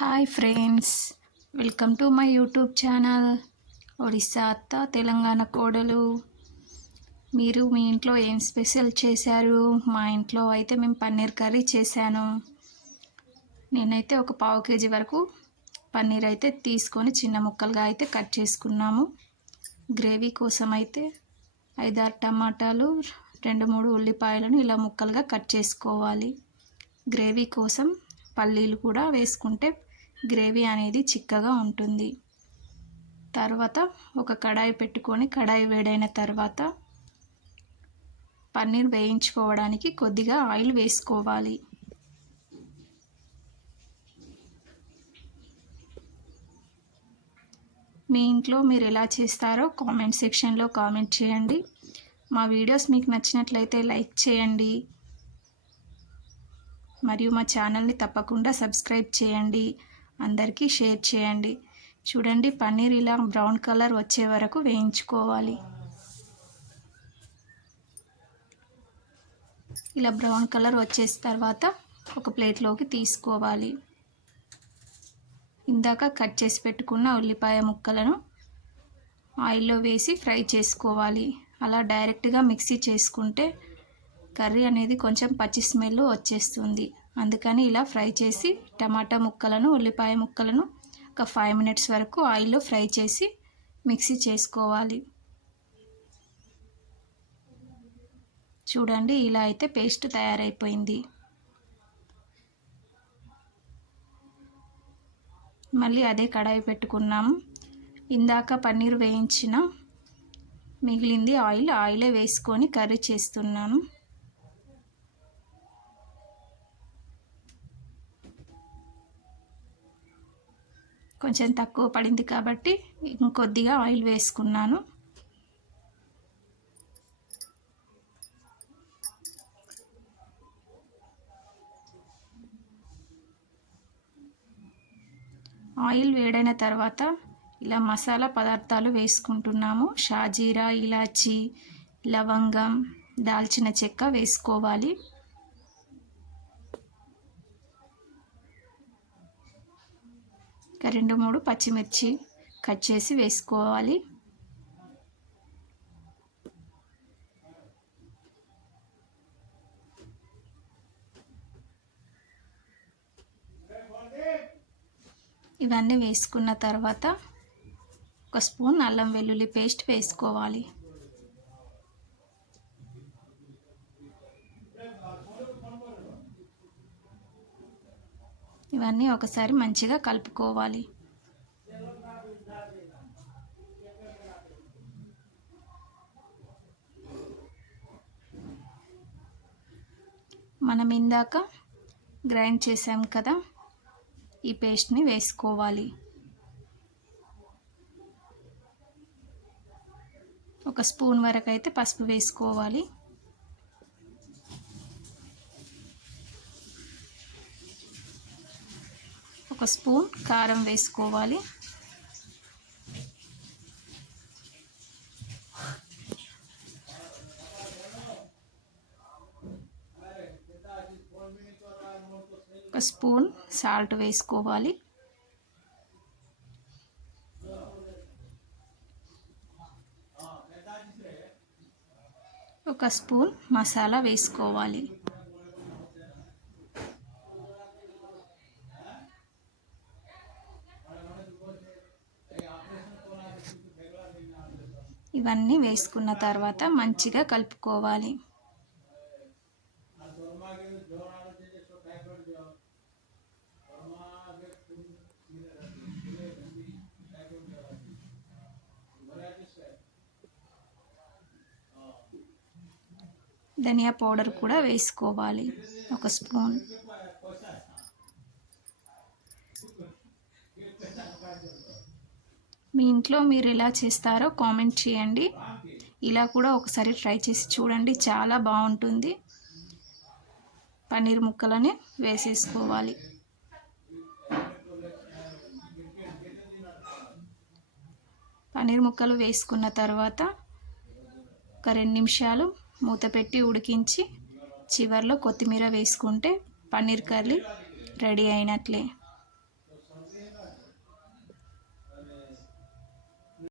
Hi friends, welcome to my YouTube channel Odisha అత్త తెలంగాణ కోడలు. మీరు మీ ఇంట్లో ఏం స్పెషల్ చేశారు? మా ఇంట్లో అయితే మేము పన్నీర్ కర్రీ చేశాను. నేనైతే ఒక పావు కేజీ వరకు పన్నీర్ అయితే తీసుకొని చిన్న ముక్కలుగా అయితే కట్ చేసుకున్నాము. గ్రేవీ కోసం అయితే 5-6 టమాటాలు, 2-3 ఉల్లిపాయలను ఇలా ముక్కలుగా కట్ చేసుకోవాలి. గ్రేవీ కోసం పల్లీలు కూడా వేసుకుంటే గ్రేవీ అనేది చిక్కగా ఉంటుంది. తర్వాత ఒక కడాయి పెట్టుకొని కడాయి వేడైన తర్వాత పన్నీర్ వేయించుకోవడానికి కొద్దిగా ఆయిల్ వేసుకోవాలి. మీ ఇంట్లో మీరు ఎలా చేస్తారో కామెంట్ సెక్షన్లో కామెంట్ చేయండి. మా వీడియోస్ మీకు నచ్చినట్లయితే లైక్ చేయండి మరియు మా ఛానల్ని తప్పకుండా సబ్స్క్రైబ్ చేయండి. అందరికీ షేర్ చేయండి. చూడండి, పన్నీర్ ఇలా బ్రౌన్ కలర్ వచ్చే వరకు వేయించుకోవాలి. ఇలా బ్రౌన్ కలర్ వచ్చేసిన తర్వాత ఒక ప్లేట్లోకి తీసుకోవాలి. ఇందాక కట్ చేసి పెట్టుకున్న ఉల్లిపాయ ముక్కలను ఆయిల్లో వేసి ఫ్రై చేసుకోవాలి. అలా డైరెక్ట్గా మిక్సీ చేసుకుంటే కర్రీ అనేది కొంచెం పచ్చి స్మెల్ వచ్చేస్తుంది. అందుకని ఇలా ఫ్రై చేసి టమాటా ముక్కలను, ఉల్లిపాయ ముక్కలను ఒక 5 మినిట్స్ వరకు ఆయిల్లో ఫ్రై చేసి మిక్సీ చేసుకోవాలి. చూడండి, ఇలా అయితే పేస్ట్ తయారైపోయింది. మళ్ళీ అదే కడాయి పెట్టుకున్నాము. ఇందాక పన్నీర్ వేయించిన మిగిలింది ఆయిలే వేసుకొని కర్రీ చేస్తున్నాను. కొంచెం తక్కువ పడింది కాబట్టి ఇంకొద్దిగా ఆయిల్ వేసుకున్నాను. ఆయిల్ వేడైన తర్వాత ఇలా మసాలా పదార్థాలు వేసుకుంటున్నాము. షాజీరా, ఇలాచి, లవంగం, దాల్చిన చెక్క వేసుకోవాలి. ఇంకా 2-3 పచ్చిమిర్చి కట్ చేసి వేసుకోవాలి. ఇవన్నీ వేసుకున్న తర్వాత 1 స్పూన్ అల్లం వెల్లుల్లి పేస్ట్ వేసుకోవాలి. ఇవన్నీ ఒకసారి మంచిగా కలుపుకోవాలి. మనం ఇందాక గ్రైండ్ చేసాం కదా, ఈ పేస్ట్ని వేసుకోవాలి. 1 స్పూన్ వరకు అయితే పసుపు వేసుకోవాలి. ఒక స్పూన్ కారం వేసుకోవాలి. ఒక స్పూన్ సాల్ట్ వేసుకోవాలి. ఒక స్పూన్ మసాలా వేసుకోవాలి. ఇవన్నీ వేసుకున్న తర్వాత మంచిగా కలుపుకోవాలి. ధనియా పౌడర్ కూడా వేసుకోవాలి, 1 స్పూన్. మీ ఇంట్లో మీరు ఎలా చేస్తారో కామెంట్ చేయండి. ఇలా కూడా ఒకసారి ట్రై చేసి చూడండి, చాలా బాగుంటుంది. పన్నీర్ ముక్కలని వేసేసుకోవాలి. పన్నీర్ ముక్కలు వేసుకున్న తర్వాత ఒక 2 నిమిషాలు మూత పెట్టి ఉడికించి చివర్లో కొత్తిమీర వేసుకుంటే పన్నీర్ కర్రీ రెడీ అయినట్లే.